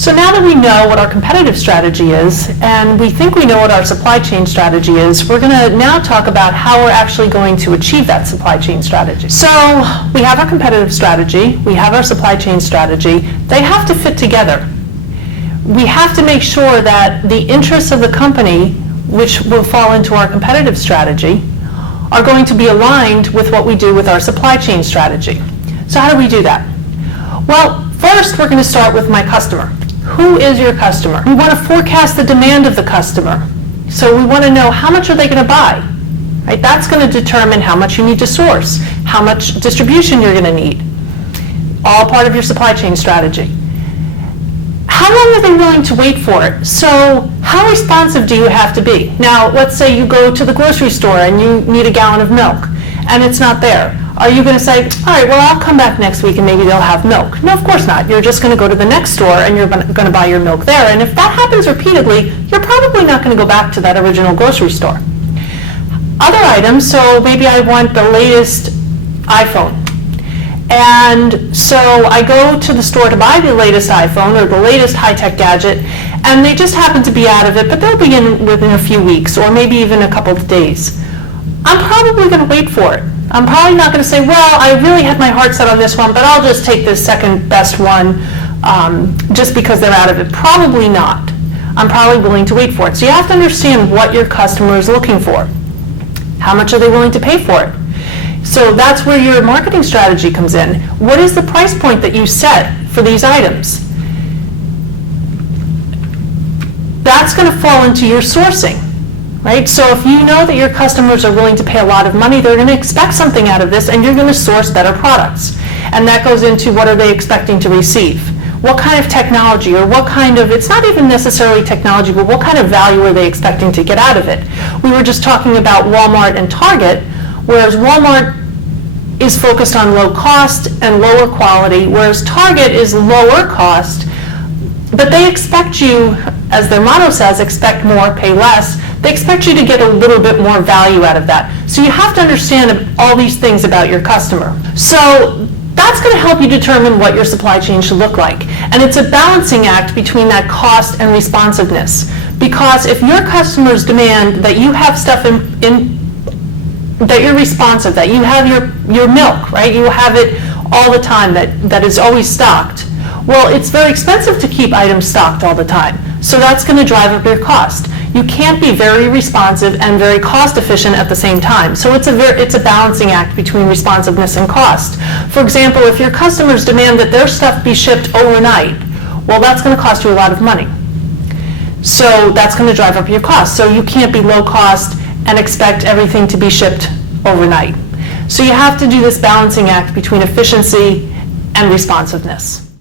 So now that we know what our competitive strategy is, and we think we know what our supply chain strategy is, we're going to now talk about how we're actually going to achieve that supply chain strategy. So we have our competitive strategy, we have our supply chain strategy. They have to fit together. We have to make sure that the interests of the company, which will fall into our competitive strategy, are going to be aligned with what we do with our supply chain strategy. So how do we do that? Well, first we're going to start with my customer. Who is your customer? We want to forecast the demand of the customer. So we want to know how much are they going to buy. Right? That's going to determine how much you need to source, how much distribution you're going to need. All part of your supply chain strategy. How long are they willing to wait for it? So how responsive do you have to be? Now, let's say you go to the grocery store and you need a gallon of milk and it's not there. Are you going to say, all right, well, I'll come back next week and maybe they'll have milk? No, of course not. You're just going to go to the next store and you're going to buy your milk there. And if that happens repeatedly, you're probably not going to go back to that original grocery store. Other items, so maybe I want the latest iPhone. And so I go to the store to buy the latest iPhone or the latest high-tech gadget, and they just happen to be out of it, but they'll be in within a few weeks or maybe even a couple of days. I'm probably going to wait for it. I'm probably not going to say, well, I really had my heart set on this one, but I'll just take this second best one just because they're out of it. Probably not. I'm probably willing to wait for it. So you have to understand what your customer is looking for. How much are they willing to pay for it? So that's where your marketing strategy comes in. What is the price point that you set for these items? That's going to fall into your sourcing. Right? So if you know that your customers are willing to pay a lot of money, they're going to expect something out of this, and you're going to source better products. And that goes into what are they expecting to receive? What kind of technology, or what kind of, it's not even necessarily technology, but what kind of value are they expecting to get out of it? We were just talking about Walmart and Target, whereas Walmart is focused on low cost and lower quality, whereas Target is lower cost, but they expect you, as their motto says, expect more, pay less. They expect you to get a little bit more value out of that. So you have to understand all these things about your customer. So that's going to help you determine what your supply chain should look like. And it's a balancing act between that cost and responsiveness. Because if your customers demand that you have stuff that you're responsive, that you have your milk, right? You have it all the time, that is always stocked. Well, it's very expensive to keep items stocked all the time. So that's going to drive up your cost. You can't be very responsive and very cost efficient at the same time. So it's a balancing act between responsiveness and cost. For example, if your customers demand that their stuff be shipped overnight, well, that's going to cost you a lot of money. So that's going to drive up your cost. So you can't be low cost and expect everything to be shipped overnight. So you have to do this balancing act between efficiency and responsiveness.